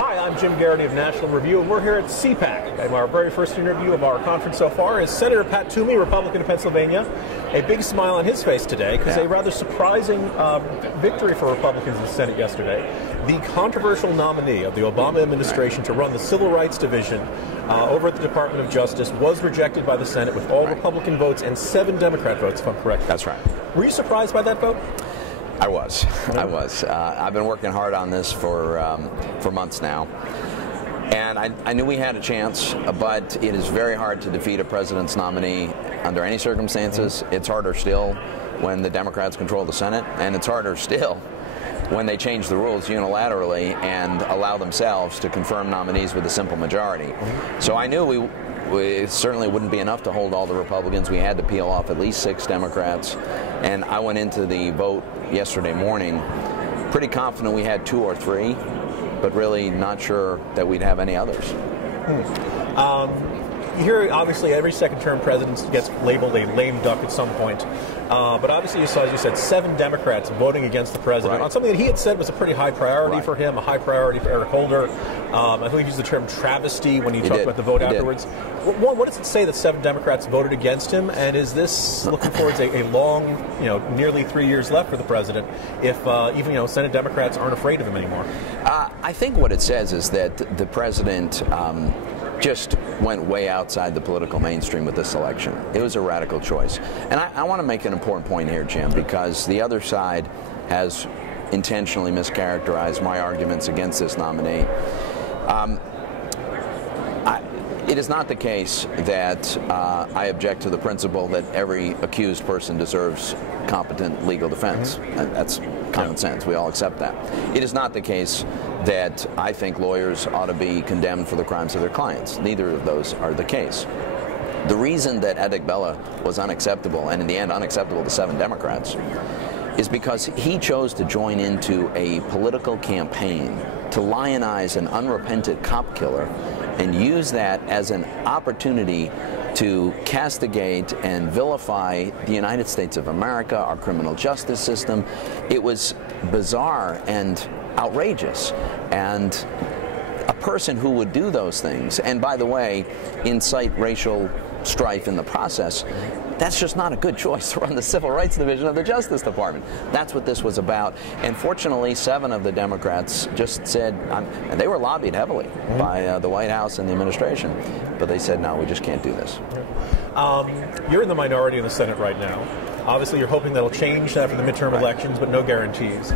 Hi, I'm Jim Geraghty of National Review, and we're here at CPAC. And our very first interview of our conference so far is Senator Pat Toomey, Republican of Pennsylvania. A big smile on his face today because a rather surprising victory for Republicans in the Senate yesterday. The controversial nominee of the Obama administration to run the Civil Rights Division over at the Department of Justice was rejected by the Senate with all Republican votes and 7 Democrat votes, if I'm correct. That's right. Were you surprised by that vote? I was. I've been working hard on this for months now. And I knew we had a chance, but it is very hard to defeat a president's nominee under any circumstances. It's harder still when the Democrats control the Senate, and it's harder still when they change the rules unilaterally and allow themselves to confirm nominees with a simple majority. So I knew it certainly wouldn't be enough to hold all the Republicans. We had to peel off at least 6 Democrats. And I went into the vote yesterday morning pretty confident we had 2 or 3, but really not sure that we'd have any others. Here, obviously, every second-term president gets labeled a lame duck at some point. But obviously, you saw, as you said, 7 Democrats voting against the president on something that he had said was a pretty high priority for him, a high priority for Eric Holder. I think he used the term travesty when he talked about the vote afterwards. What does it say that 7 Democrats voted against him? And is this looking towards a long, nearly 3 years left for the president if even, Senate Democrats aren't afraid of him anymore? I think what it says is that the president just went way outside the political mainstream with this election. It was a radical choice. And I want to make an important point here, Jim, because the other side has intentionally mischaracterized my arguments against this nominee. It is not the case that I object to the principle that every accused person deserves competent legal defense. That's common sense. We all accept that. It is not the case that I think lawyers ought to be condemned for the crimes of their clients. Neither of those are the case. The reason that Edict Bella was unacceptable, and in the end unacceptable to 7 Democrats, is because he chose to join into a political campaign to lionize an unrepentant cop killer and use that as an opportunity to castigate and vilify the United States of America, our criminal justice system. It was bizarre and outrageous. And a person who would do those things, and by the way, incite racial strife in the process, that's just not a good choice to run the Civil Rights Division of the Justice Department. That's what this was about. And fortunately, 7 of the Democrats just said, and they were lobbied heavily by the White House and the administration, but they said, no, we just can't do this. You're in the minority in the Senate right now. Obviously, you're hoping that'll change after the midterm elections, but no guarantees.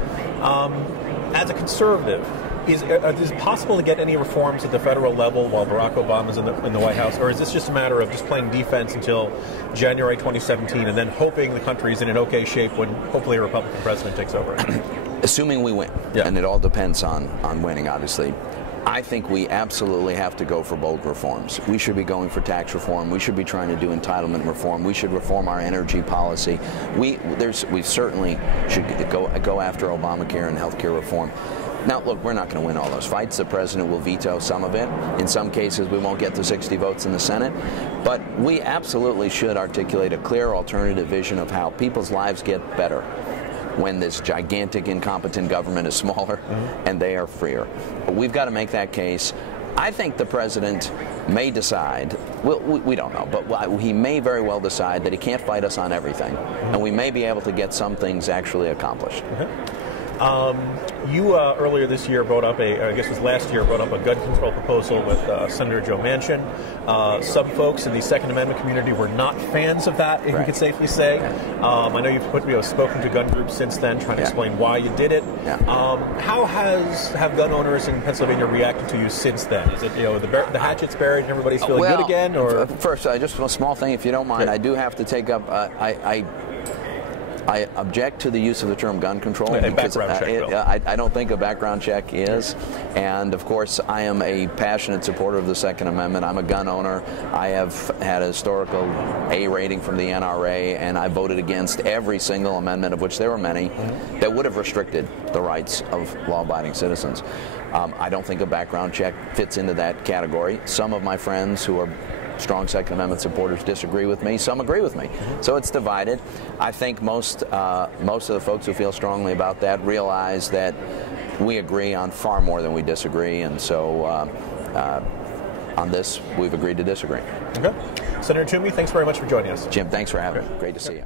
As a conservative, is it possible to get any reforms at the federal level while Barack Obama's in the White House, or is this just a matter of just playing defense until January 2017 and then hoping the country's in an okay shape when hopefully a Republican president takes over? Assuming we win, and it all depends on winning, obviously. I think we absolutely have to go for bold reforms. We should be going for tax reform. We should be trying to do entitlement reform. We should reform our energy policy. We certainly should go after Obamacare and health care reform. Now, look, we're not going to win all those fights. The president will veto some of it. In some cases, we won't get to 60 votes in the Senate. But we absolutely should articulate a clear alternative vision of how people's lives get better when this gigantic, incompetent government is smaller and they are freer. But we've got to make that case. I think the president may decide, well, we don't know, but he may very well decide that he can't fight us on everything, and we may be able to get some things actually accomplished. You earlier this year brought up I guess it was last year, brought up a gun control proposal with Senator Joe Manchin. Some folks in the Second Amendment community were not fans of that, if we could safely say. I know you've spoken to gun groups since then, trying to explain why you did it. How have gun owners in Pennsylvania reacted to you since then? Is it the hatchet's buried and everybody's feeling good again? Or first, just a small thing, if you don't mind, I do have to take up. I object to the use of the term gun control because I don't think a background check is. And of course, I am a passionate supporter of the Second Amendment. I'm a gun owner. I have had a historical A rating from the NRA, and I voted against every single amendment, of which there were many, that would have restricted the rights of law-abiding citizens. I don't think a background check fits into that category. Some of my friends who are strong Second Amendment supporters disagree with me. Some agree with me. So it's divided. I think most of the folks who feel strongly about that realize that we agree on far more than we disagree, and so on this, we've agreed to disagree. Okay. Senator Toomey, thanks very much for joining us. Jim, thanks for having me. Great to see you.